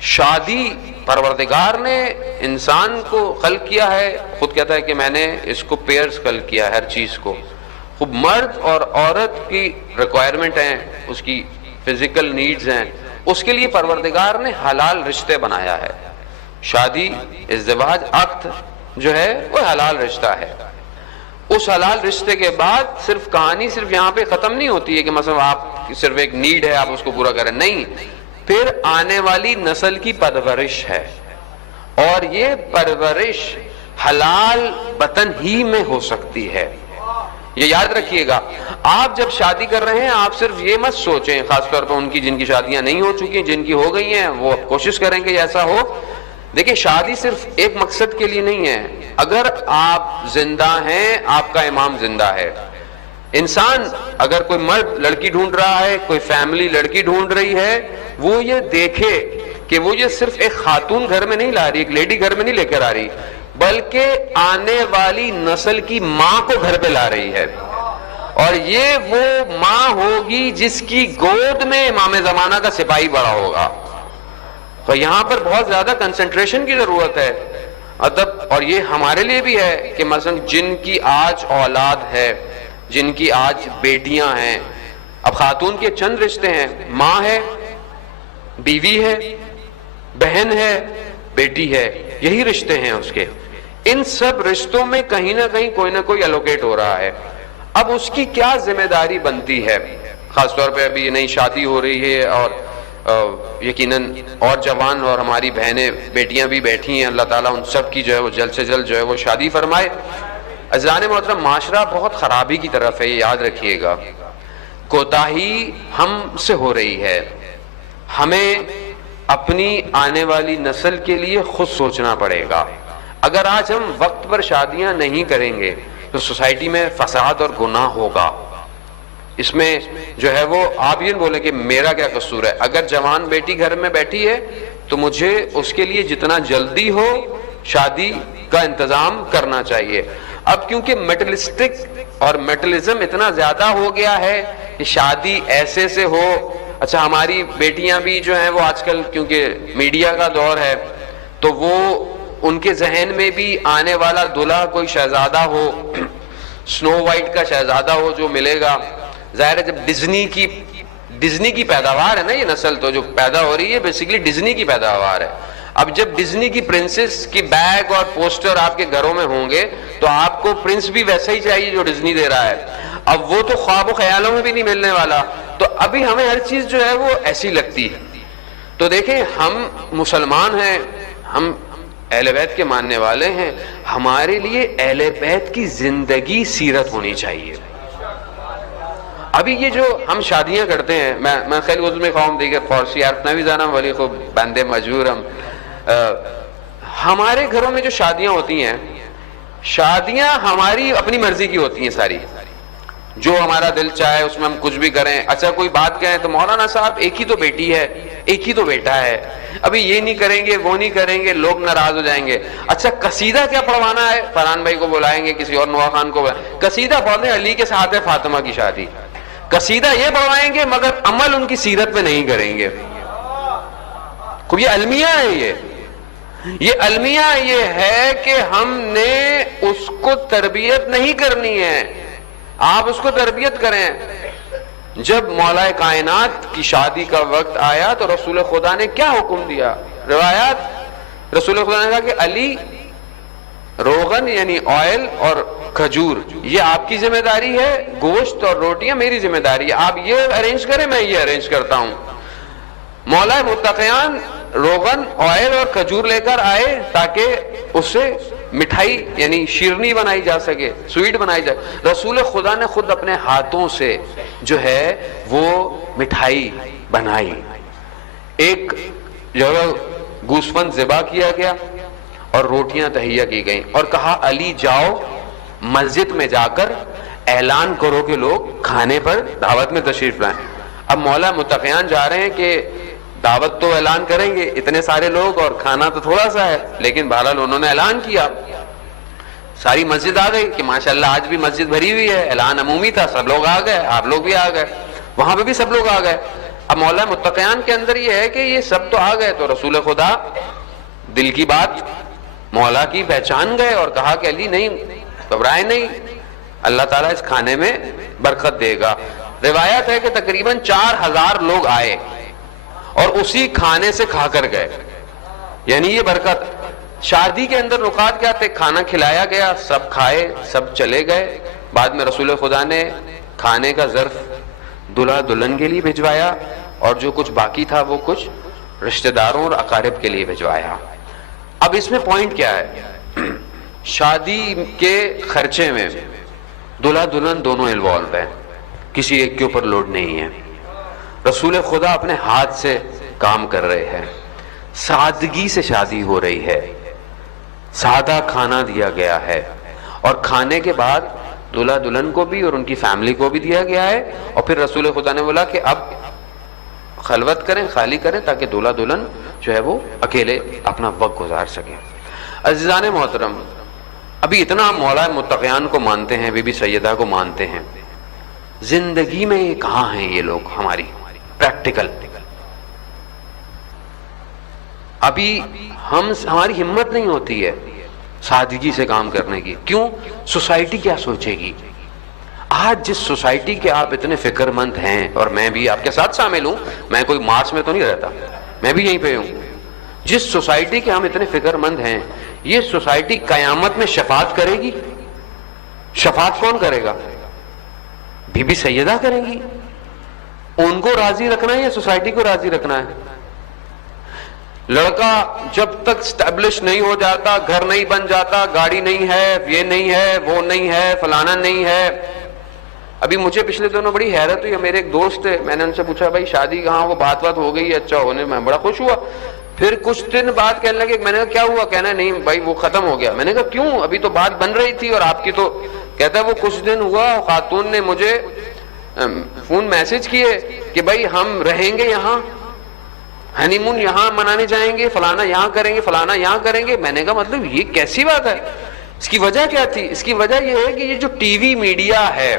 شادی پروردگار نے انسان کو خلق کیا ہے، خود کہتا ہے کہ میں نے اس کو پیئرز خلق کیا ہے ہر چیز کو. خوب مرد اور عورت کی ریکوائرمنٹ ہیں، اس کی فزیکل نیڈز ہیں، اس کے لیے پروردگار نے حلال رشتے بنایا ہے. شادی ازدواج عقد جو ہے وہ حلال رشتہ ہے. اس حلال رشتے کے بعد صرف کہانی صرف یہاں پہ ختم نہیں ہوتی ہے کہ مثلا آپ صرف ایک نیڈ ہے آپ اس کو پورا کریں، نہیں، پھر آنے والی نسل کی پرورش ہے، اور یہ پرورش حلال بطن ہی میں ہو سکتی ہے. یہ یاد رکھیے گا. آپ جب شادی کر رہے ہیں آپ صرف یہ مت سوچیں، خاص طور پر ان کی جن کی شادیاں نہیں ہو چکی، جن کی ہو گئی ہیں وہ کوشش کریں کہ ایسا ہو. دیکھیں شادی صرف ایک مقصد کے لیے نہیں ہے. اگر آپ زندہ ہیں آپ کا امام زندہ ہے. انسان اگر کوئی مرد لڑکی ڈھونڈ رہا ہے، کوئی فیملی لڑکی ڈھونڈ رہی ہے، وہ یہ دیکھے کہ وہ یہ صرف ایک خاتون گھر میں نہیں لا رہی، ایک لیڈی گھر میں نہیں لے کر آ رہی، بلکہ آنے والی نسل کی ماں کو گھر پہ لا رہی ہے. اور یہ وہ ماں ہوگی جس کی گود میں امام زمانہ کا سپاہی بڑا ہوگا. تو یہاں پر بہت زیادہ کنسنٹریشن کی ضرورت ہے ادب. اور یہ ہمارے لیے بھی ہے کہ مثلا جن کی آج اولاد ہے، جن کی آج بیٹیاں ہیں، اب خاتون کے چند رشتے ہیں، ماں ہے، بیوی ہے، بہن ہے، بیٹی ہے، یہی رشتے ہیں اس کے. ان سب رشتوں میں کہیں نہ کہیں کوئی نہ کوئی الوکیٹ ہو رہا ہے. اب اس کی کیا ذمہ داری بنتی ہے؟ خاص طور پہ ابھی نئی شادی ہو رہی ہے اور یقیناً اور جوان اور ہماری بہنیں بیٹیاں بھی بیٹھی ہیں، اللہ تعالیٰ ان سب کی جو ہے وہ جلد سے جلد جو ہے وہ شادی فرمائے. عزیزان محترم، معاشرہ بہت خرابی کی طرف ہے، یہ یاد رکھیے گا. کوتاہی ہم سے ہو رہی ہے. ہمیں اپنی آنے والی نسل کے لیے خود سوچنا پڑے گا. اگر آج ہم وقت پر شادیاں نہیں کریں گے تو سوسائٹی میں فساد اور گناہ ہوگا. اس میں جو ہے وہ آپ یہ بولیں کہ میرا کیا قصور ہے. اگر جوان بیٹی گھر میں بیٹھی ہے تو مجھے اس کے لیے جتنا جلدی ہو شادی کا انتظام کرنا چاہیے. اب کیونکہ میٹلسٹک اور میٹلزم اتنا زیادہ ہو گیا ہے کہ شادی ایسے سے ہو. اچھا ہماری بیٹیاں بھی جو ہیں وہ آج کل کیونکہ میڈیا کا دور ہے تو وہ ان کے ذہن میں بھی آنے والا دلہا کوئی شہزادہ ہو، سنو وائٹ کا شہزادہ ہو جو ملے گا. ظاہر ہے جب ڈزنی کی پیداوار ہے نا، یہ نسل تو جو پیدا ہو رہی ہے بیسیکلی ڈزنی کی پیداوار ہے. اب جب ڈزنی کی پرنسس کی بیگ اور پوسٹر آپ کے گھروں میں ہوں گے تو آپ کو پرنس بھی ویسا ہی چاہیے جو ڈزنی دے رہا ہے. اب وہ تو خواب و خیالوں میں بھی نہیں ملنے والا. تو ابھی ہمیں ہر چیز جو ہے وہ ایسی لگتی ہے. تو دیکھیں ہم مسلمان ہیں، ہم اہل بیت کے ماننے والے ہیں، ہمارے لیے اہل بیت کی زندگی سیرت ہونی چاہیے. ابھی یہ جو ہم شادیاں کرتے ہیں، میں خیلی عضو میں خواہم دیگر فارسی عرف نوی زانم ولی خوب بندے مجبورم. ہمارے گھروں میں جو شادیاں ہوتی ہیں، شادیاں ہماری اپنی مرضی کی ہوتی ہیں ساری، جو ہمارا دل چاہے اس میں ہم کچھ بھی کریں. اچھا کوئی بات کہیں تو مولانا صاحب ایک ہی تو بیٹی ہے، ایک ہی تو بیٹا ہے، ابھی یہ نہیں کریں گے وہ نہیں کریں گے، لوگ ناراض ہو جائیں گے. اچھا قصیدہ کیا پڑھوانا ہے؟ فرحان بھائی کو بلائیں گے، کسی اور نوا خان کو بلائیں، قصیدہ پڑھ دیں علی کے ساتھ ہے فاطمہ کی شادی. قصیدہ یہ پڑھوائیں گے مگر عمل ان کی سیرت پہ نہیں کریں گے. یہ المیہ ہے، یہ المیہ یہ ہے کہ ہم نے اس کو تربیت نہیں کرنی ہے، آپ اس کو تربیت کریں. جب مولا کائنات کی شادی کا وقت آیا تو رسول خدا نے کیا حکم دیا؟ روایات رسول خدا نے کہا کہ علی روغن یعنی آئل اور کھجور یہ آپ کی ذمہ داری ہے، گوشت اور روٹیاں میری ذمہ داری ہے، آپ یہ ارینج کریں میں یہ ارینج کرتا ہوں. مولا متقیان روغن آئل اور کھجور لے کر آئے تاکہ اس سے مٹھائی یعنی شیرنی بنائی جا سکے، سویٹ بنائی جائے. رسول خدا نے خود اپنے ہاتھوں سے جو ہے وہ مٹھائی بنائی. ایک جو گوسفند ذبح کیا گیا اور روٹیاں تہیا کی گئیں اور کہا علی جاؤ مسجد میں جا کر اعلان کرو کہ لوگ کھانے پر دعوت میں تشریف لائیں. اب مولا متقیان جا رہے ہیں کہ دعوت تو اعلان کریں گے، اتنے سارے لوگ اور کھانا تو تھوڑا سا ہے، لیکن بہرحال انہوں نے اعلان کیا. ساری مسجد آ گئی کہ ماشاءاللہ آج بھی مسجد بھری ہوئی ہے، اعلان عمومی تھا، سب لوگ آ گئے، آپ لوگ بھی آ گئے، وہاں پہ بھی سب لوگ آ گئے. اب مولا متقیان کے اندر یہ ہے کہ یہ سب تو آ گئے تو رسول خدا دل کی بات مولا کی پہچان گئے اور کہا کہ علی نہیں، گھبرائے نہیں، اللہ تعالیٰ اس کھانے میں برکت دے گا۔ روایت ہے کہ تقریباً 4000 لوگ آئے اور اسی کھانے سے کھا کر گئے، یعنی یہ برکت۔ شادی کے اندر نکات کیا تھے؟ کھانا کھلایا گیا، سب کھائے، سب چلے گئے۔ بعد میں رسول خدا نے کھانے کا ظرف دلہا دلہن کے لیے بھجوایا اور جو کچھ باقی تھا وہ کچھ رشتہ داروں اور اقارب کے لیے بھجوایا۔ اب اس میں پوائنٹ کیا ہے؟ شادی کے خرچے میں دلہا دلہن دونوں انوالو ہیں، کسی ایک کے اوپر لوڈ نہیں ہے۔ رسول خدا اپنے ہاتھ سے کام کر رہے ہیں، سادگی سے شادی ہو رہی ہے، سادہ کھانا دیا گیا ہے، اور کھانے کے بعد دلہا دلہن کو بھی اور ان کی فیملی کو بھی دیا گیا ہے۔ اور پھر رسول خدا نے بولا کہ اب خلوت کریں، خالی کریں، تاکہ دلہا دلہن جو ہے وہ اکیلے اپنا وقت گزار سکیں۔ عزیزان محترم، ابھی اتنا مولا متقیان کو مانتے ہیں، بی بی سیدہ کو مانتے ہیں، زندگی میں یہ کہاں ہیں یہ لوگ ہماری پریکٹیکل؟ ابھی ہماری ہمت نہیں ہوتی ہے سادگی سے کام کرنے کی۔ کیوں؟ سوسائٹی کیا سوچے گی؟ آج جس سوسائٹی کے آپ اتنے فکر مند ہیں، اور میں بھی آپ کے ساتھ شامل ہوں، میں کوئی مارس میں تو نہیں رہتا، میں بھی یہیں پہ ہوں، جس سوسائٹی کے ہم اتنے فکر مند ہیں، یہ سوسائٹی قیامت میں شفاعت کرے گی؟ شفاعت کون کرے گا؟ بی بی سیدہ کریں گی۔ ان کو راضی رکھنا ہے یا سوسائٹی کو راضی رکھنا ہے؟ لڑکا جب تک اسٹیبلش نہیں ہو جاتا، گھر نہیں بن جاتا، گاڑی نہیں ہے، یہ نہیں ہے، وہ نہیں ہے، فلانا نہیں ہے۔ ابھی مجھے پچھلے دنوں بڑی حیرت ہوئی، میرے ایک دوست ہے، میں نے ان سے پوچھا بھائی شادی کہاں؟ وہ بات ہو گئی، اچھا ہونے میں بڑا خوش ہوا۔ پھر کچھ دن بعد کہنے لگے، میں نے کہا کیا ہوا؟ کہنا نہیں بھائی وہ ختم ہو گیا۔ میں نے کہا کیوں؟ ابھی تو بات بن رہی تھی اور آپ کی تو، کہتا ہے وہ کچھ دن ہوا، خاتون نے مجھے فون میسج کیے کہ بھائی ہم رہیں گے یہاں، ہنی مون یہاں منانے جائیں گے، فلانا یہاں کریں گے، فلانا یہاں کریں گے۔ میں نے کہا مطلب یہ کیسی بات ہے؟ اس کی وجہ کیا تھی؟ اس کی وجہ یہ ہے کہ یہ جو ٹی وی میڈیا ہے،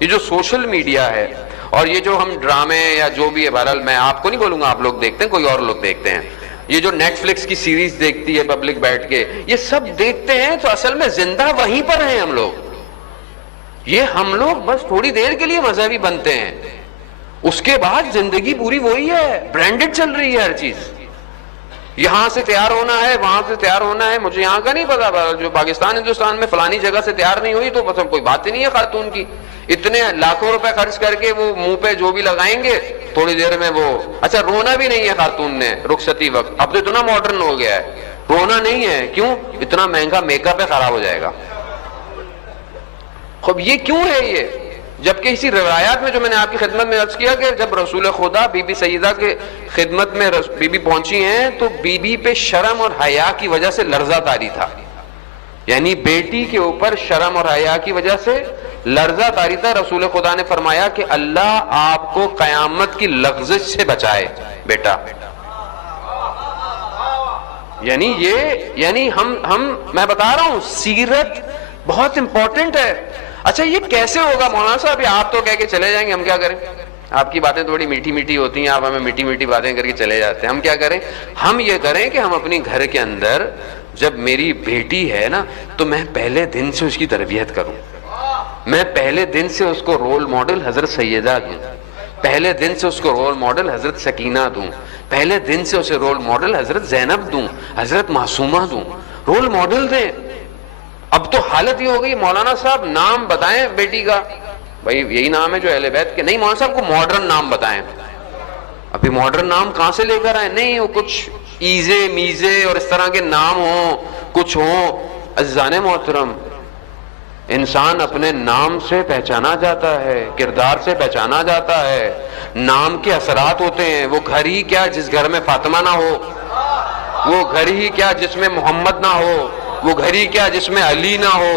یہ جو سوشل میڈیا ہے، اور یہ جو ہم ڈرامے یا جو بھی ہے، بہرحال میں آپ کو نہیں بولوں گا، آپ لوگ دیکھتے ہیں، کوئی اور لوگ دیکھتے ہیں، یہ جو نیٹ فلکس کی سیریز دیکھتی ہے پبلک بیٹھ کے، یہ سب دیکھتے ہیں، تو اصل میں زندہ وہیں پر ہیں ہم لوگ۔ یہ ہم لوگ بس تھوڑی دیر کے لیے مذہبی بنتے ہیں، اس کے بعد زندگی پوری وہی ہے، برانڈڈ چل رہی ہے ہر چیز۔ یہاں سے تیار ہونا ہے، وہاں سے تیار ہونا ہے، مجھے یہاں کا نہیں پتا، جو پاکستان ہندوستان میں فلانی جگہ سے تیار نہیں ہوئی تو بس کوئی بات ہی نہیں ہے خاتون کی۔ اتنے لاکھوں روپے خرچ کر کے وہ منہ پہ جو بھی لگائیں گے، تھوڑی دیر میں وہ، اچھا رونا بھی نہیں ہے خاتون نے رخصتی وقت، اب تو اتنا ماڈرن ہو گیا ہے، رونا نہیں ہے، کیوں؟ اتنا مہنگا میک اپ ہے، خراب ہو جائے گا۔ خب یہ کیوں ہے یہ؟ جبکہ اسی روایات میں جو میں نے آپ کی خدمت میں عرض کیا کہ جب رسول خدا بی بی سیدہ کے خدمت میں بی بی پہنچی ہیں تو بی بی پہ شرم اور حیا کی وجہ سے لرزہ طاری تھا، یعنی بیٹی کے اوپر شرم اور حیا کی وجہ سے لرزہ طاری تھا۔ رسول خدا نے فرمایا کہ اللہ آپ کو قیامت کی لغزش سے بچائے بیٹا۔ یعنی ہم میں بتا رہا ہوں، سیرت بہت امپورٹنٹ ہے۔ اچھا یہ کیسے ہوگا مولانا صاحب؟ آپ تو کہہ کے چلے جائیں گے، ہم کیا کریں؟ آپ کی باتیں تھوڑی میٹھی میٹھی ہوتی ہیں، آپ ہمیں میٹھی میٹھی باتیں کر کے چلے جاتے ہیں، ہم کیا کریں؟ ہم یہ کریں کہ ہم اپنی گھر کے اندر جب میری بیٹی ہے نا، تو میں پہلے دن سے اس کی تربیت کروں، میں پہلے دن سے اس کو رول ماڈل حضرت سیدہ دوں، پہلے دن سے اس کو رول ماڈل حضرت سکینہ دوں، پہلے دن سے اسے رول ماڈل حضرت زینب دوں، حضرت معصومہ دوں، رول ماڈل دیں۔ اب تو حالت یہ ہو گئی، مولانا صاحب نام بتائیں بیٹی کا، بھائی یہی نام ہے جو اہل بیت کے، نہیں مولانا صاحب کو ماڈرن نام بتائیں۔ ابھی ماڈرن نام کہاں سے لے کر آئے؟ نہیں وہ کچھ ایزے میزے اور اس طرح کے نام ہوں، کچھ ہوں۔ عزیزان محترم، انسان اپنے نام سے پہچانا جاتا ہے، کردار سے پہچانا جاتا ہے، نام کے اثرات ہوتے ہیں۔ وہ گھر ہی کیا جس گھر میں فاطمہ نہ ہو، وہ گھر ہی کیا جس میں محمد نہ ہو، وہ گھر ہی کیا جس میں علی نہ ہو۔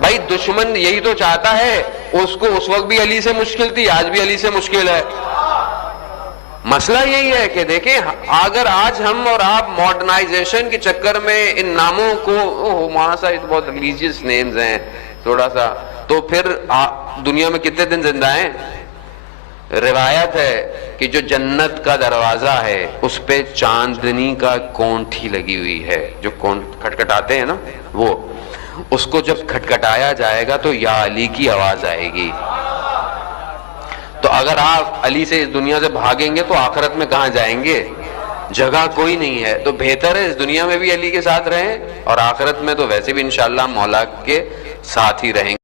بھائی دشمن یہی تو چاہتا ہے، اس کو اس وقت بھی علی سے مشکل تھی، آج بھی علی سے مشکل ہے۔ مسئلہ یہی ہے کہ دیکھیں، اگر آج ہم اور آپ ماڈرنائزیشن کے چکر میں ان ناموں کو، مولانا صاحب تو بہت ریلیجیس نیمز ہیں تھوڑا سا، تو پھر دنیا میں کتنے دن زندہ ہیں؟ روایت ہے کہ جو جنت کا دروازہ ہے اس پہ چاندنی کا کونٹھی لگی ہوئی ہے، جو کھٹکھٹاتے ہیں نا وہ، اس کو جب کھٹکھٹایا جائے گا تو یا علی کی آواز آئے گی۔ تو اگر آپ علی سے اس دنیا سے بھاگیں گے تو آخرت میں کہاں جائیں گے؟ جگہ کوئی نہیں ہے۔ تو بہتر ہے اس دنیا میں بھی علی کے ساتھ رہیں اور آخرت میں تو ویسے بھی انشاءاللہ مولا کے ساتھ ہی رہیں گے۔